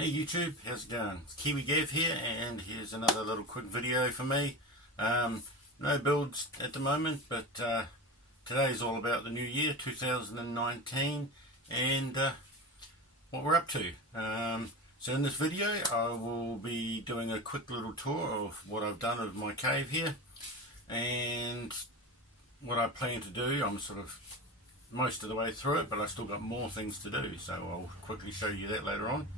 Hey YouTube, how's it going? It's KiwiGav here, and here's another little quick video for me. No builds at the moment, but today is all about the new year 2019 and what we're up to. So in this video I will be doing a quick little tour of what I've done of my cave here and what I plan to do. I'm sort of most of the way through it, but I still got more things to do, so I'll quickly show you that later on.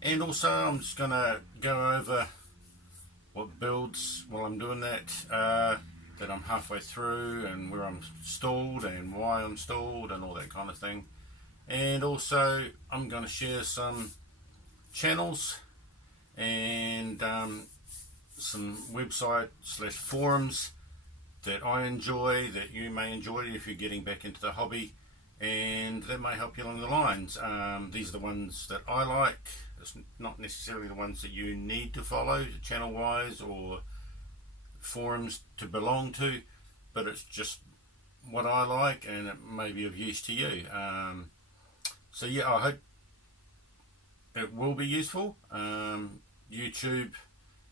And also I'm just going to go over what builds while I'm doing that, that I'm halfway through, and where I'm stalled and why I'm stalled and all that kind of thing. And also I'm going to share some channels and some website / forums that I enjoy, that you may enjoy if you're getting back into the hobby, and that may help you along the lines. These are the ones that I like. It's not necessarily the ones that you need to follow channel wise or forums to belong to, but it's just what I like and it may be of use to you. So yeah, I hope it will be useful. YouTube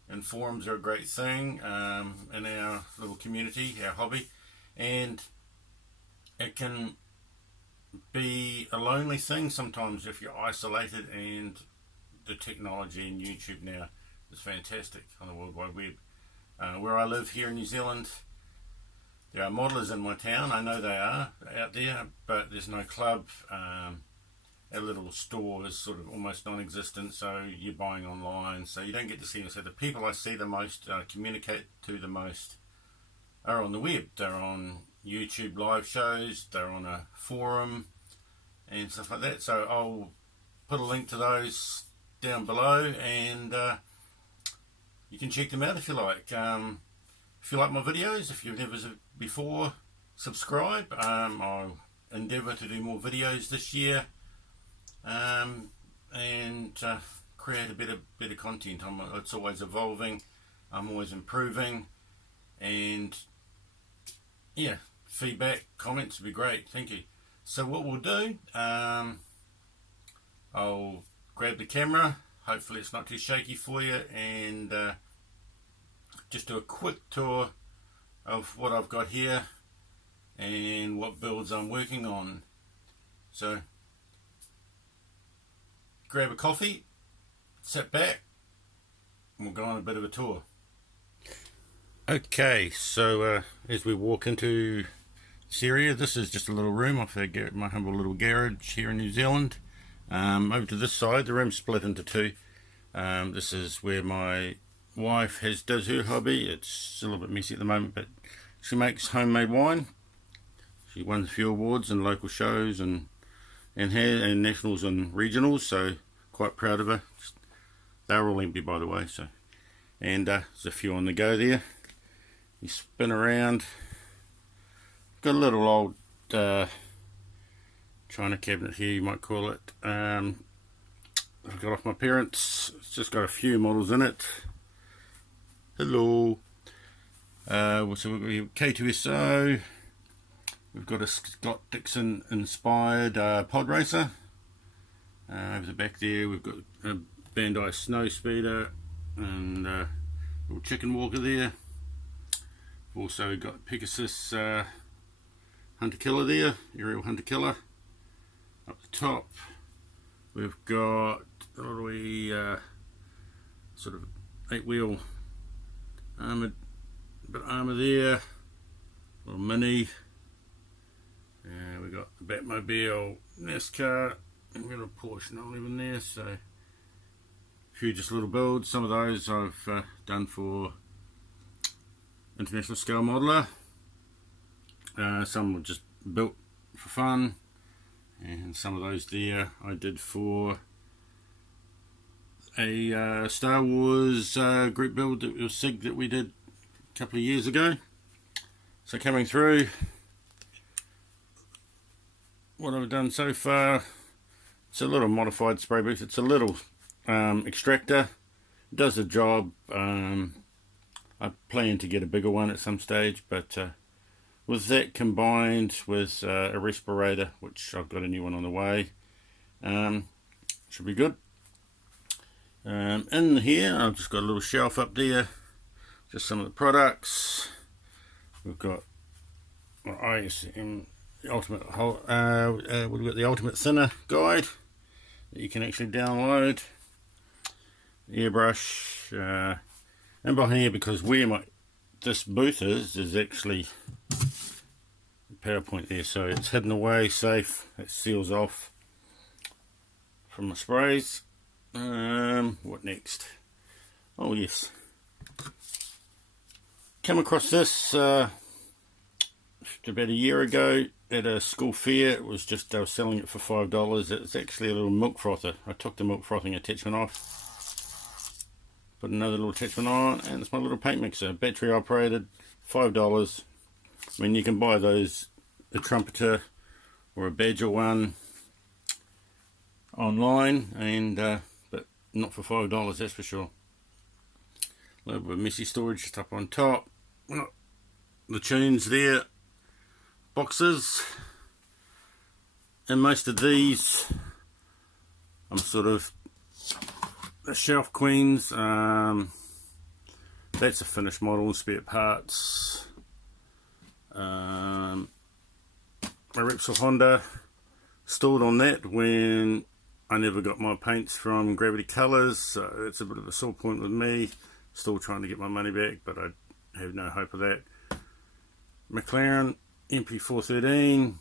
and forums are a great thing in our little community, our hobby, and it can be a lonely thing sometimes if you're isolated, and the technology in YouTube now is fantastic on the World Wide Web. Where I live here in New Zealand, there are modelers in my town. I know they are out there, but there's no club. Our little store is sort of almost non-existent, so you're buying online, so you don't get to see them. So the people I see the most, communicate to the most, are on the web. They're on YouTube live shows, they're on a forum and stuff like that. So I'll put a link to those down below, and you can check them out if you like. If you like my videos, if you've never before, subscribe. I'll endeavour to do more videos this year, and create a better content. It's always evolving, I'm always improving, and yeah, feedback, comments would be great. Thank you. So what we'll do, I'll grab the camera, hopefully it's not too shaky for you, and just do a quick tour of what I've got here and what builds I'm working on. So grab a coffee, sit back, and we'll go on a bit of a tour. Okay, so as we walk into this area, this is just a little room off my humble little garage here in New Zealand. Over to this side, the room's split into two. This is where my wife does her hobby. It's a little bit messy at the moment, but she makes homemade wine. She won a few awards in local shows and nationals and regionals, so quite proud of her. They're all empty, by the way. So, and there's a few on the go there. You spin around. Got a little old china cabinet here, you might call it. I've got off my parents. It's just got a few models in it. Hello. So we've got K2SO. We've got a Scott Dixon inspired pod racer. Over the back there we've got a Bandai snow speeder and a little chicken walker there. Also got Pegasus hunter killer there, aerial hunter killer. Up the top we've got a little sort of 8-wheel armoured armour there, little mini. We've got the Batmobile NASCAR, and we've got a Porsche 911 there. So a few just little builds. Some of those I've done for International Scale Modeler. Some were just built for fun, and some of those there I did for a Star Wars group build that was SIG that we did a couple of years ago. So coming through, what I've done so far, it's a little modified spray booth. It's a little extractor. It does the job. I plan to get a bigger one at some stage, but with that combined with a respirator, which I've got a new one on the way, should be good. In here I've just got a little shelf up there, just some of the products. We've got ISM Ultimate we've got the Ultimate Thinner Guide that you can actually download, airbrush, and behind here, because where this booth is actually PowerPoint there, so it's hidden away, safe, it seals off from the sprays. What next? Oh yes, came across this about a year ago at a school fair. It was just, they were selling it for $5. It's actually a little milk frother. I took the milk frothing attachment off, put another little attachment on, and it's my little paint mixer, battery operated, $5. I mean, you can buy those, a trumpeter or a badger one, online, and but not for $5, that's for sure. A little bit of messy storage just up on top. The tunes there, boxes, and most of these I'm sort of the shelf queens. That's a finished model, spare parts. My Repsol Honda, stored on that when I never got my paints from Gravity Colours, so it's a bit of a sore point with me. Still trying to get my money back, but I have no hope of that. McLaren MP413,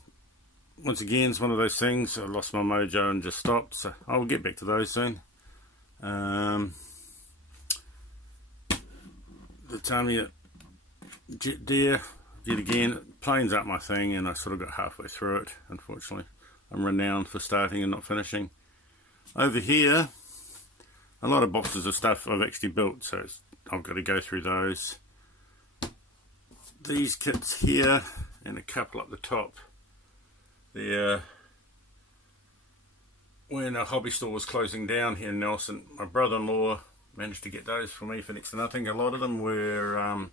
once again, it's one of those things, I lost my mojo and just stopped, so I will get back to those soon. The Tamiya Jet Deer, yet again, planes aren't my thing, and I sort of got halfway through it, unfortunately. I'm renowned for starting and not finishing. Over here, a lot of boxes of stuff I've actually built, so I've got to go through those. These kits here, and a couple up the top. They're when a hobby store was closing down here in Nelson, my brother-in-law managed to get those for me for next to nothing. A lot of them were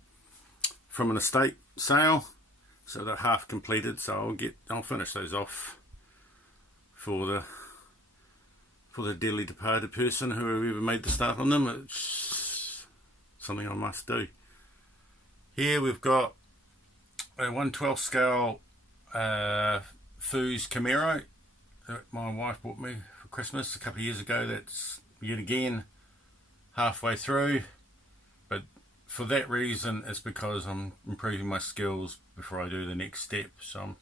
from an estate sale, so they're half completed, so I'll finish those off for the dearly departed person, whoever made the start on them. It's something I must do. Here we've got a 1/12 scale Foos Camaro that my wife bought me for Christmas a couple of years ago. That's yet again halfway through, but for that reason it's because I'm improving my skills before I do the next step. So I'm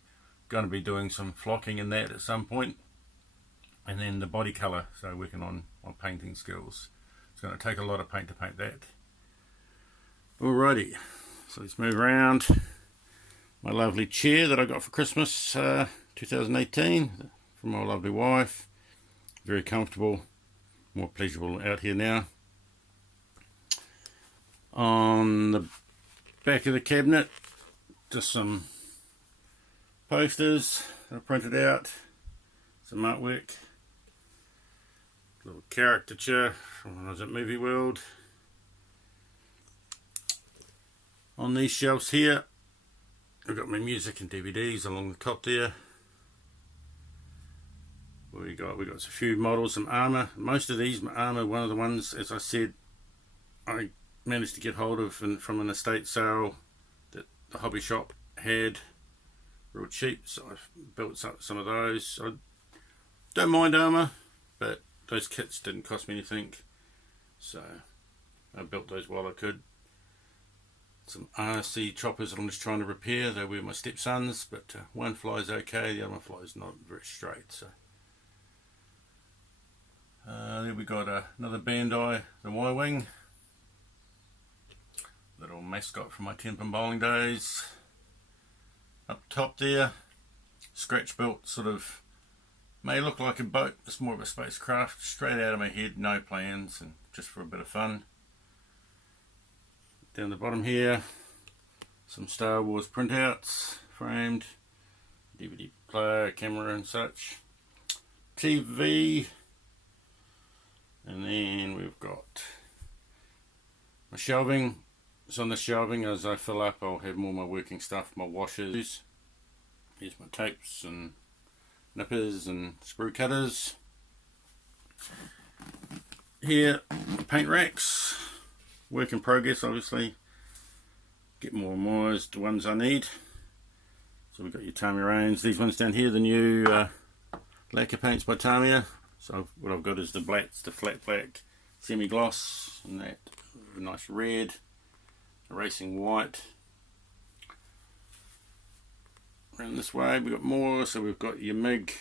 going to be doing some flocking in that at some point, and then the body colour, so working on my painting skills. It's going to take a lot of paint to paint that. Alrighty, so let's move around. My lovely chair that I got for Christmas 2018 from my lovely wife. Very comfortable, more pleasurable out here now. On the back of the cabinet, just some posters that I printed out, some artwork, a little caricature from when I was at Movie World. On these shelves here, I've got my music and DVDs along the top there. We got a few models, some armour. Most of these armour, one of the ones, as I said, I managed to get hold of from an estate sale that the hobby shop had, real cheap. So I've built some of those. I don't mind armour, but those kits didn't cost me anything, so I built those while I could. Some RC choppers that I'm just trying to repair. They were my stepson's, but one flies okay, the other one flies not very straight. So there we got another Bandai, the Y-Wing, little mascot from my Tenpin bowling days. Up top there, scratch built, sort of may look like a boat, it's more of a spacecraft, straight out of my head, no plans, and just for a bit of fun. Down the bottom here, some Star Wars printouts, framed, DVD player, camera and such, TV, and then we've got my shelving. So on the shelving, as I fill up, I'll have more of my working stuff, my washers. Here's my tapes and nippers and screw cutters. Here, paint racks, work in progress obviously. Get more and more as the ones I need. So we've got your Tamiya range. These ones down here, the new lacquer paints by Tamiya. So what I've got is the blacks, the flat black, semi-gloss, and that nice red, a racing white. Around this way we've got more, so we've got your MIG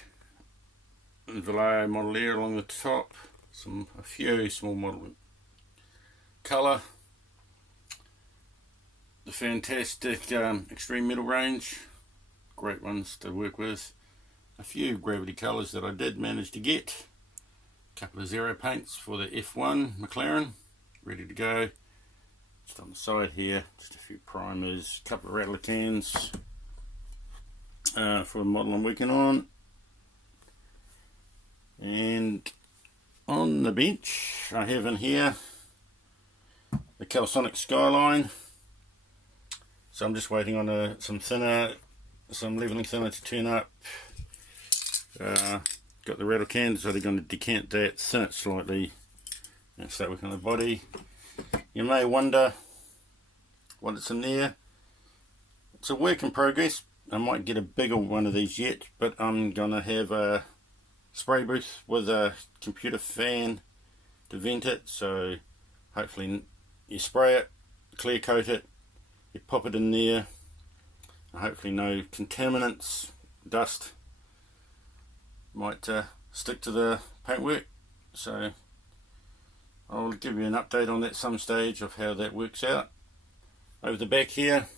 and Vallejo model air along the top, a few small model colour, the fantastic extreme metal range, great ones to work with, a few gravity colours that I did manage to get, a couple of zero paints for the F1 McLaren ready to go. Just on the side here, just a few primers, a couple of rattler cans for the model I'm working on. And on the bench I have in here the Calisonic Skyline. So I'm just waiting on some leveling thinner to turn up. Got the rattle can, so they're going to decant that, thin it slightly, and start working on the body. You may wonder what it's in there. It's a work in progress. I might get a bigger one of these yet, but I'm going to have a spray booth with a computer fan to vent it, so hopefully you spray it, clear coat it, you pop it in there, hopefully no contaminants, dust might stick to the paintwork. So I'll give you an update on that some stage of how that works out. Over the back here,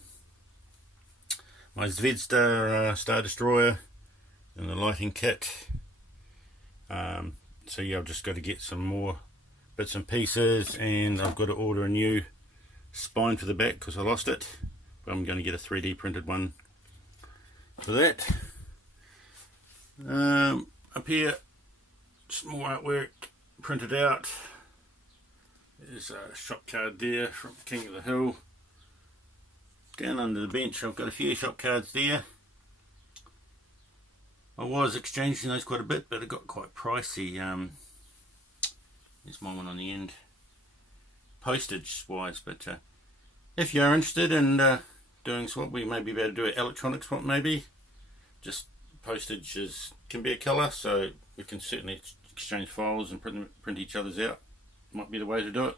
my Zvezda Star Destroyer and the lighting kit. So yeah, I've just got to get some more bits and pieces, and I've got to order a new spine for the back because I lost it, but I'm going to get a 3D printed one for that. Up here, some more artwork printed out. There's a shop card there from King of the Hill. Down under the bench I've got a few shop cards there. I was exchanging those quite a bit, but it got quite pricey. There's my one on the end, postage wise, but if you are interested in doing swap, we may be able to do an electronic swap maybe. Just postage can be a killer, so we can certainly exchange files and print each other's out. Might be the way to do it.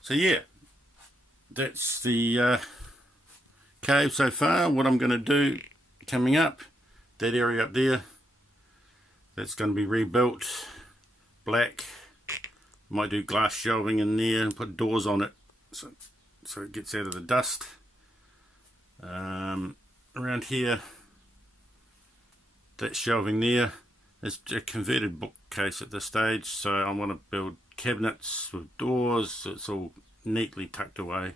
So yeah, that's the cave so far. What I'm going to do coming up, that area up there, that's going to be rebuilt black. Might do glass shelving in there and put doors on it so it gets out of the dust. Around here, that shelving there is a converted bookcase at this stage, so I want to build cabinets with doors so it's all neatly tucked away,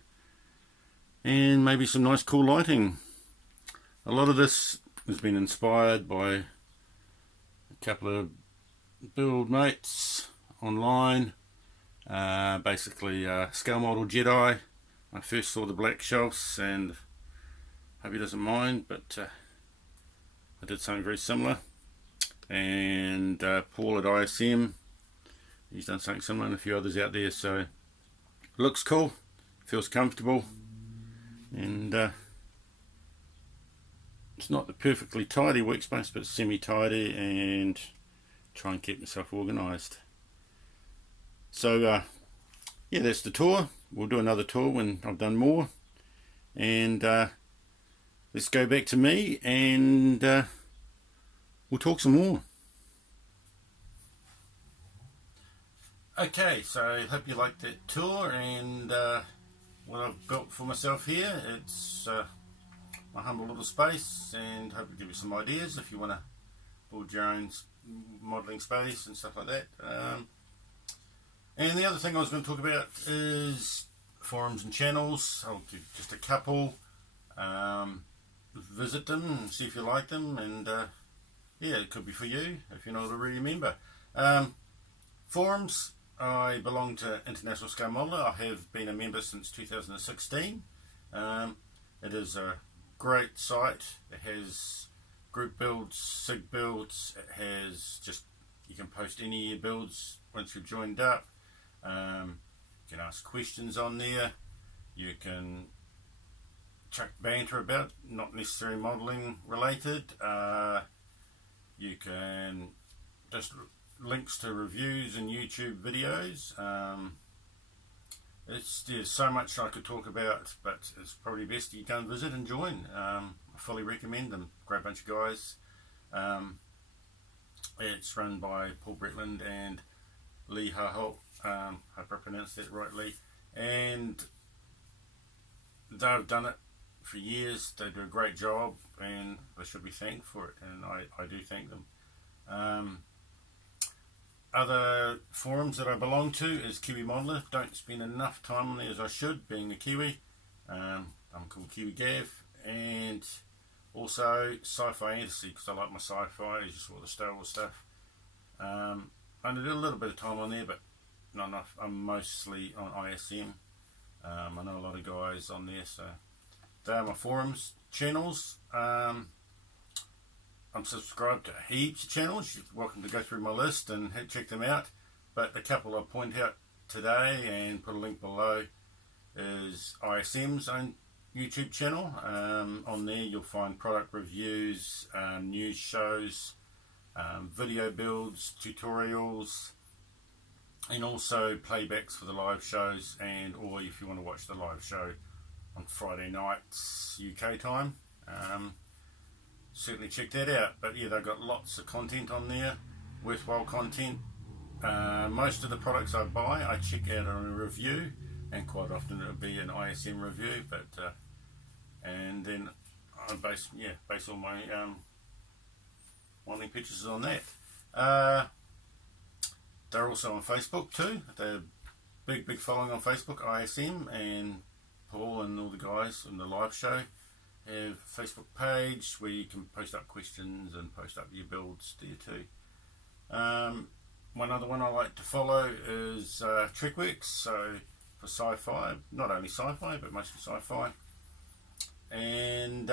and maybe some nice cool lighting. A lot of this has been inspired by a couple of build mates online. Basically scale model Jedi. I first saw the black shelves and hope he doesn't mind, but I did something very similar. And Paul at ISM, he's done something similar, and a few others out there. So looks cool, feels comfortable, and it's not the perfectly tidy workspace, but semi-tidy, and try and keep myself organised. So yeah, that's the tour. We'll do another tour when I've done more, and let's go back to me, and we'll talk some more. Okay, so I hope you liked that tour, and what I've built for myself here. It's my humble little space, and hope to give you some ideas if you want to build your own modelling space and stuff like that. And the other thing I was going to talk about is forums and channels. I'll do just a couple, visit them and see if you like them, and yeah, it could be for you if you're not already a member. Forums, I belong to International Scale Modeller. I have been a member since 2016. It is a great site. It has group builds, SIG builds, it has just you can post any of your builds once you've joined up. You can ask questions on there. You can chuck banter about, not necessarily modelling related. You can just links to reviews and YouTube videos. There's so much I could talk about, but it's probably best you go and visit and join. I fully recommend them. Great bunch of guys. It's run by Paul Bretland and Lee Haholt. Hope I pronounced that rightly. And they've done it for years. They do a great job, and they should be thanked for it. And I do thank them. Other forums that I belong to is Kiwimodeller. Don't spend enough time on there as I should, being a Kiwi. I'm called KiwiGav, and also Scifiantasy, because I like my sci-fi, just all the Star Wars stuff. I only did a little bit of time on there, but not enough. I'm mostly on ISM. I know a lot of guys on there, so they are my forums channels. I'm subscribed to heaps of channels. You're welcome to go through my list and check them out. But a couple I'll point out today and put a link below is ISM's own YouTube channel. On there you'll find product reviews, news shows, video builds, tutorials, and also playbacks for the live shows, and or if you want to watch the live show on Friday nights UK time. Certainly check that out. But yeah, they've got lots of content on there, worthwhile content. Most of the products I buy I check out on a review, and quite often it'll be an ISM review, but and then I base all my modeling pictures on that. They're also on Facebook too. They're big following on Facebook, ISM, and Paul and all the guys in the live show have a Facebook page where you can post up questions and post up your builds there too. One other one I like to follow is Trekworks, so for sci-fi, not only sci-fi but mostly sci-fi, and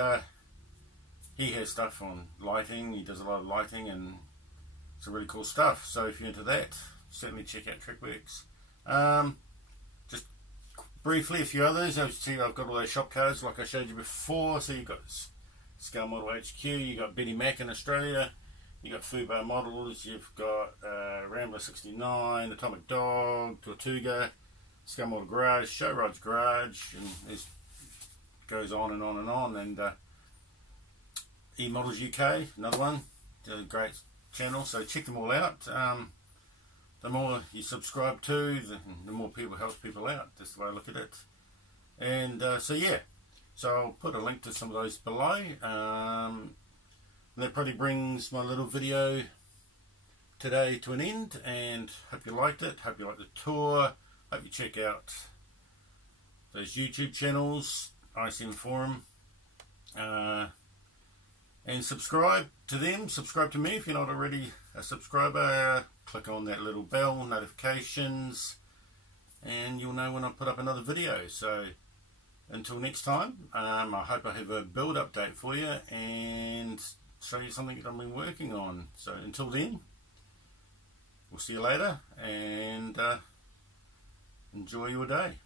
he has stuff on lighting. He does a lot of lighting and some really cool stuff, so if you're into that, certainly check out Trekworks. Just briefly, a few others. As you see, I've got all those shop cards like I showed you before. So you've got Scale Model HQ, you've got Benny Mac in Australia, you've got Fubar Models, you've got Rambler 69, Atomic Dog, Tortuga, Scale Model Garage, Show Rod's Garage, and it goes on and on and on. And E-Models UK, another one, a great channel, so check them all out. The more you subscribe to, the more people help people out. That's the way I look at it. And so I'll put a link to some of those below. That probably brings my little video today to an end, and hope you liked it. Hope you liked the tour. Hope you check out those YouTube channels, ISM Forum, and subscribe to them. Subscribe to me if you're not already a subscriber. Click on that little bell, notifications, and you'll know when I put up another video. So until next time, I hope I have a build update for you and show you something that I've been working on. So until then, we'll see you later, and enjoy your day.